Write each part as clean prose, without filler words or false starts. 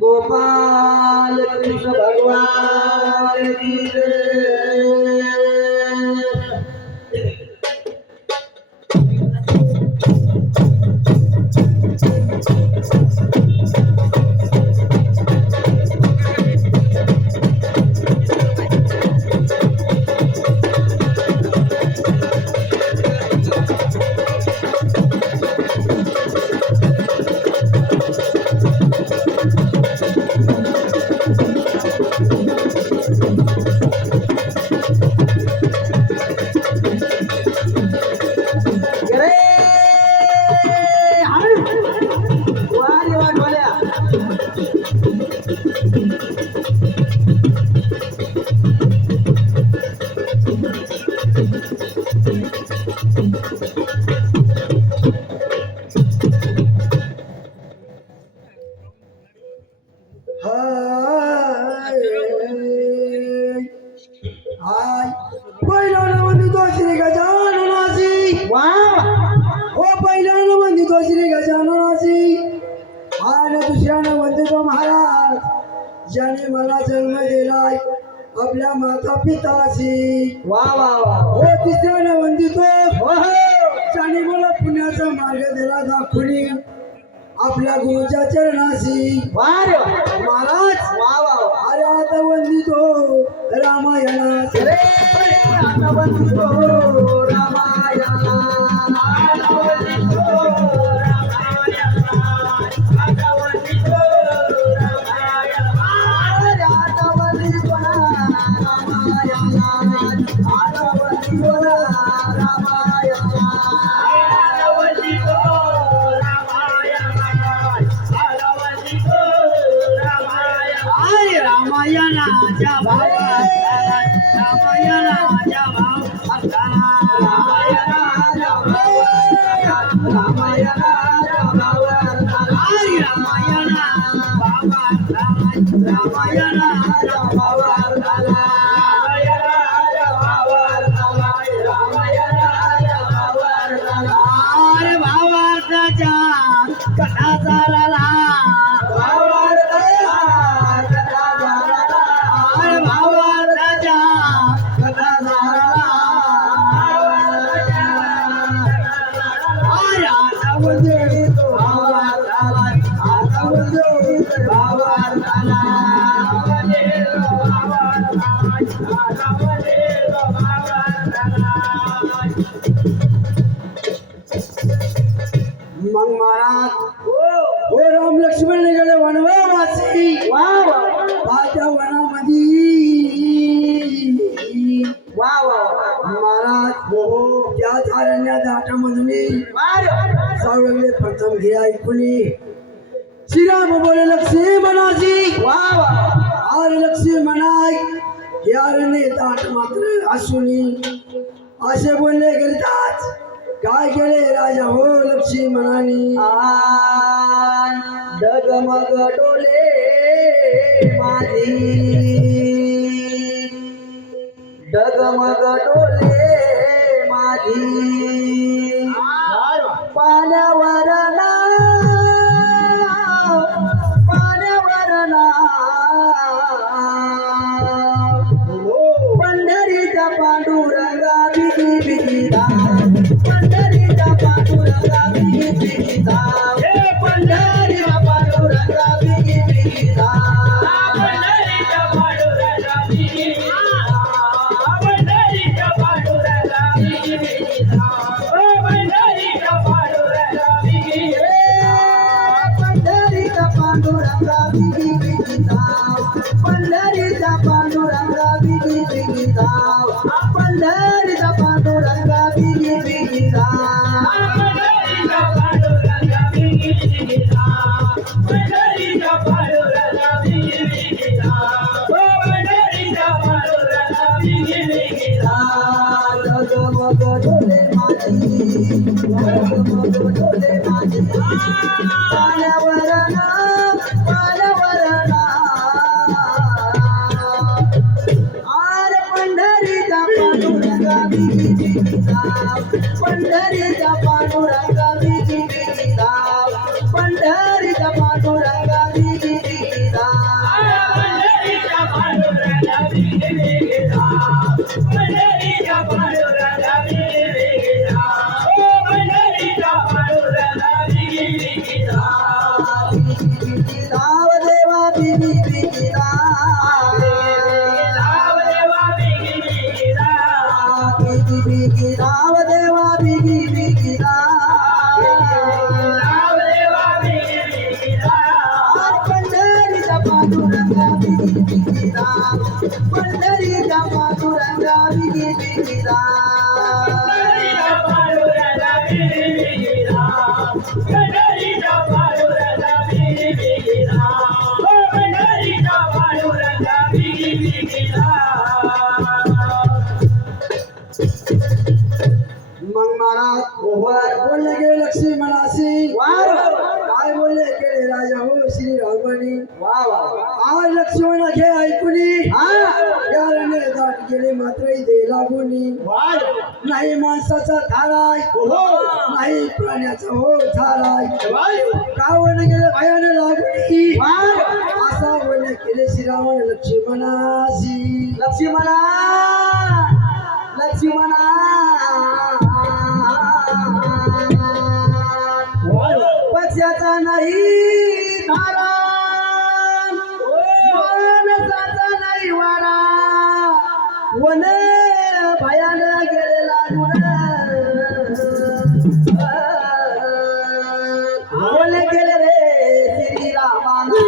गोपाल कृष्ण भगवान की ज्याने मला जन्म दिलाय आपल्या माता पिताची वा वा वा हो तिसऱ्याने वंदितो ज्याने मला पुण्याचा मार्ग दिला दाखवणी आपल्या गुरुच्या चरणाशी महाराज वा वा अरे आता वंदितो रामायणास रे आता वंदितो रामायणा रामायणाच्या मग महाराज हो राम लक्ष्मण निघाले वनवासी त्या वनामध्ये वा वा महाराज त्या धारण्या दाटामधून सावळले प्रथम घे ऐकूनी श्रीराम बोले लक्ष्मणाची वा वा आर लक्ष्मणाय यारने दाट मात्र असूनी असे बोलले करीताच काय केले राजा हो लक्ष्मणानी डगमग डोले माझी डगमग डोले माझी पाण्यावर ना पंढरीचा पांडुरंगा बिगी बिगीदा पंढरीचा पांडुरंगा बिगी बिगीदा पंढरीचा पांडुरंगा बिगी बिगीदा पंढरीचा पांडुरंगा बिगी पंढरीचा पांडुरंगा बिगी बिगीदा पंढरीचा पांडुरंगा बिगी पंढरीचा पांडुरंगा बिगी बिगीदा पंढरीचा पांडुरंगा बिगी बिगीदा पंढरीचा पांडुरंगा बिगी बिगीदा पंढरीचा पांडुरंगा बिगी बिगीदा पंढरीचा पांडुरंगा बिगी बिगीदा पंढरीचा पांडुरंगा बिगी बिगीदा डगमग डोले माझी डगमग डोले माझी पंढरीचा पांडुरंगा बिगी बिगी धाव धाव देवा बिगी बिगी धाव बिगी बिगी धाव देवा बिगी बिगी धाव पंढरीचा पांडुरंगा बिगी बिगी धाव पंढरीचा पांडुरंगा बिगी बिगी धाव मग महाराज बोलले गेले लक्ष्मी मनासी काय बोलले गेले राजा हो श्री रावणी आज लक्ष्मण घे ऐकुनी यारने दाट गेले मात्र दे लागुनी नाही माणसाचा थाराय नाही प्राण्याचा हो थाराय कावण गेले भयाने लागुनी असा बोलले गेले श्रीरावण लक्ष्मणासी लक्ष्मणा पक्षाचा नाही धारा माणसाचा नाही वारा वन भयाने गेलेला बोलले गेले रे श्रीरामाना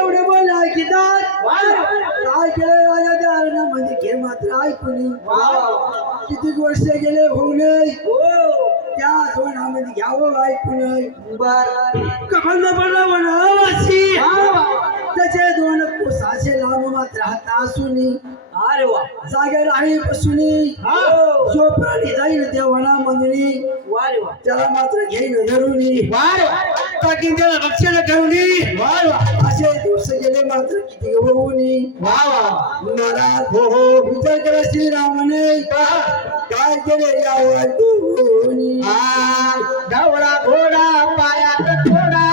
एवढे बोल ऐकितात काय केलं राजा त्या अरण्यामध्ये घे मात्र ऐकून किती वर्ष गेले होऊ नये त्या वनामध्ये घ्यावं ऐकून कखंड पडला वनवासी त्याचे दोन कोसाचे लांब मात्र हाता असूनी अरे वा जागे राही बसूनी जो प्राणी जाईल त्या वनामधून त्याला मात्र घेईन धरूनी टाकीन त्याला रक्षण करूनी असे दिवस गेले मात्र किती होऊनी महाराज विचार केला श्रीरामाने काय केले यावर धावडा घोडा पायात घोडा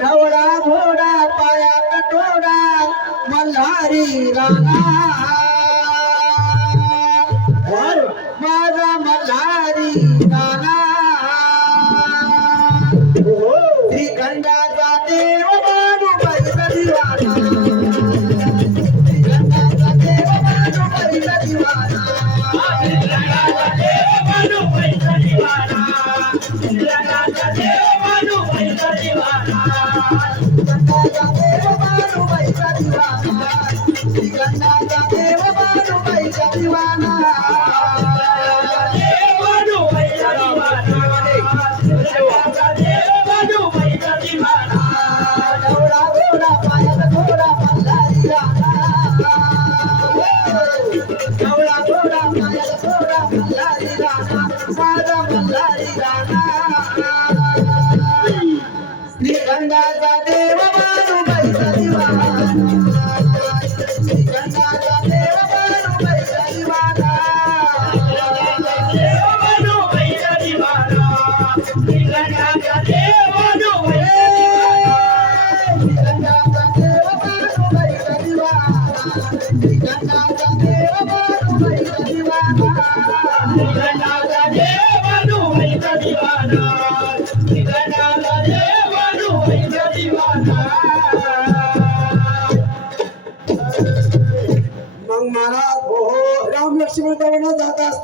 धावडा घोडा पायात घोडा मल्हारी राणा माझा मल्हारी राणा श्रीखंडाचा देव बानुबाईचा दिवाना श्रीखंडाचा देव बानुबाईचा दिवाना श्रीखंडाचा देव बानुबाईचा दिवाना श्रीखंडाचा देव बानुबाईचा दिवाना श्रीखंडाचा देव बानुबाईचा दिवाना श्रीखंडाचा देव बानुबाईचा दिवाना श्रीखंडाचा देव बानुबाईचा दिवाना श्रीखंडाचा देव बानुबाईचा दिवाना देव बानुबाईचा दिवाना श्रीखंडाचा देव बानुबाईचा दिवाना श्रीखंडाचा देव बानुबाईचा दिवाना श्रीखंडाचा देव बानुबाईचा दिवाना श्रीखंडाचा देव बानुबाईचा दिवाना श्रीखंडाचा देव बानुबाईचा दिवाना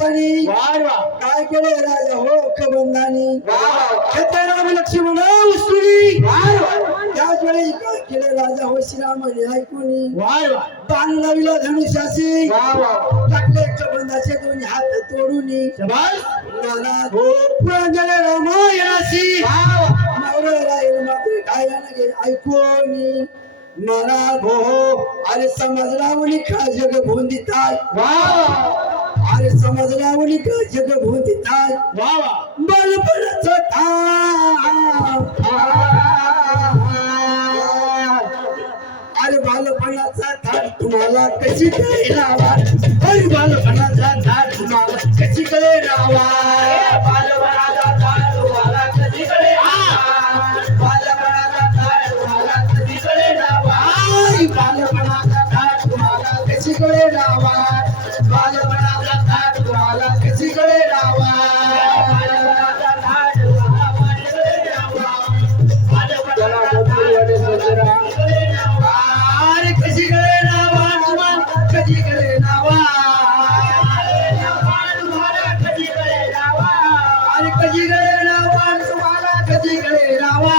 जातानी वा काय केले राजा हो कबंधानी वा घेतले राम लक्ष्मण उसुरी वा त्याच वेळी काय केले राजा हो श्रीरामाने ऐकूनी वा बाण लाविला धनुष्याशी वा टाकले कबंधाचे दोन्ही हात तोडूनी शबास नाराज हो पुराण झाले रामायणाशी वा नवरा राहील मात्र काय लागे ऐकूनी महाराज हो हो अरे समजला म्हणे का जग भोंदिताय वा अरे समजला म्हणे का जग भोंदिताय वा बालपणाचा अरे बालपणाचा थाट तुम्हाला कशी काय लावा अरे बालपणाचा थाट तुम्हाला कशी काय लावा बालपणाचा थाट तुम्हाला कधीकडे बालपणाचा थाट तुम्हाला कधीकडे लावा आई बालपणाचा थाट तुम्हाला कशी काय लावा बालपणाचा थाट तुम्हाला कशी काय लावा बालपणाचा थाट तुम्हाला कधीकडे लावा बालपणाचा थाट तुम्हाला कधीकडे लावा अरे कशी काय लावा तुम्हाला कशी काय लावा तुम्हाला कधीकडे लावा अरे कशी काय लावा तुम्हाला कशी काय लावा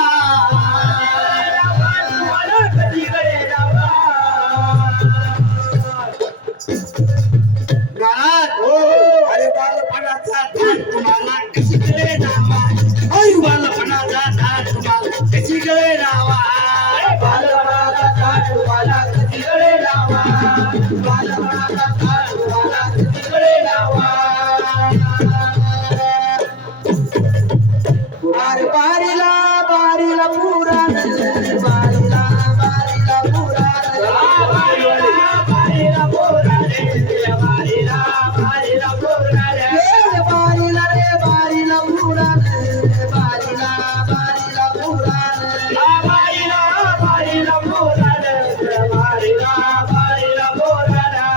तुम्हाला कधीकडे लावा महाराज हो अरे बालपणाचा थाट तुम्हाला कशी काय लावा अरे बालपणाचा थाट तुम्हाला कशी काय लावा बालपणाचा थाट तुम्हाला कधीकडे लावा बालपणाचा थाट तुम्हाला कधीकडे लावा अरे बारीला बारीला पुराण बारीला बारीला पुराण ए बारीला रे बारीला पुराण बारीला बारीला पुराण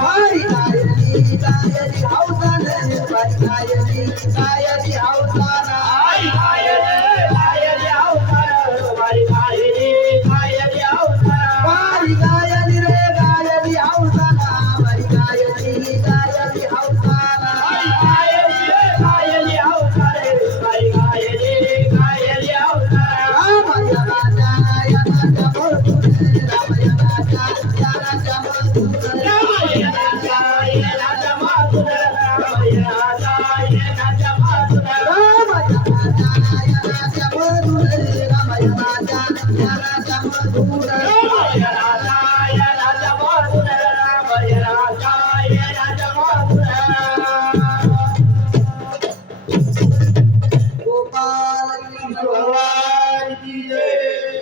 बारी गायली गायली हौसाना बारी गायली गायली हौसाना बारी गायली रे गायली हौसाना बारी गायली गायली हौसाना रामया राजा या राजा बोलतोय रामया राजा या राजा बोलतोय रामया राजा या राजा बोलतोय रामया राजा या राजा बोलतोय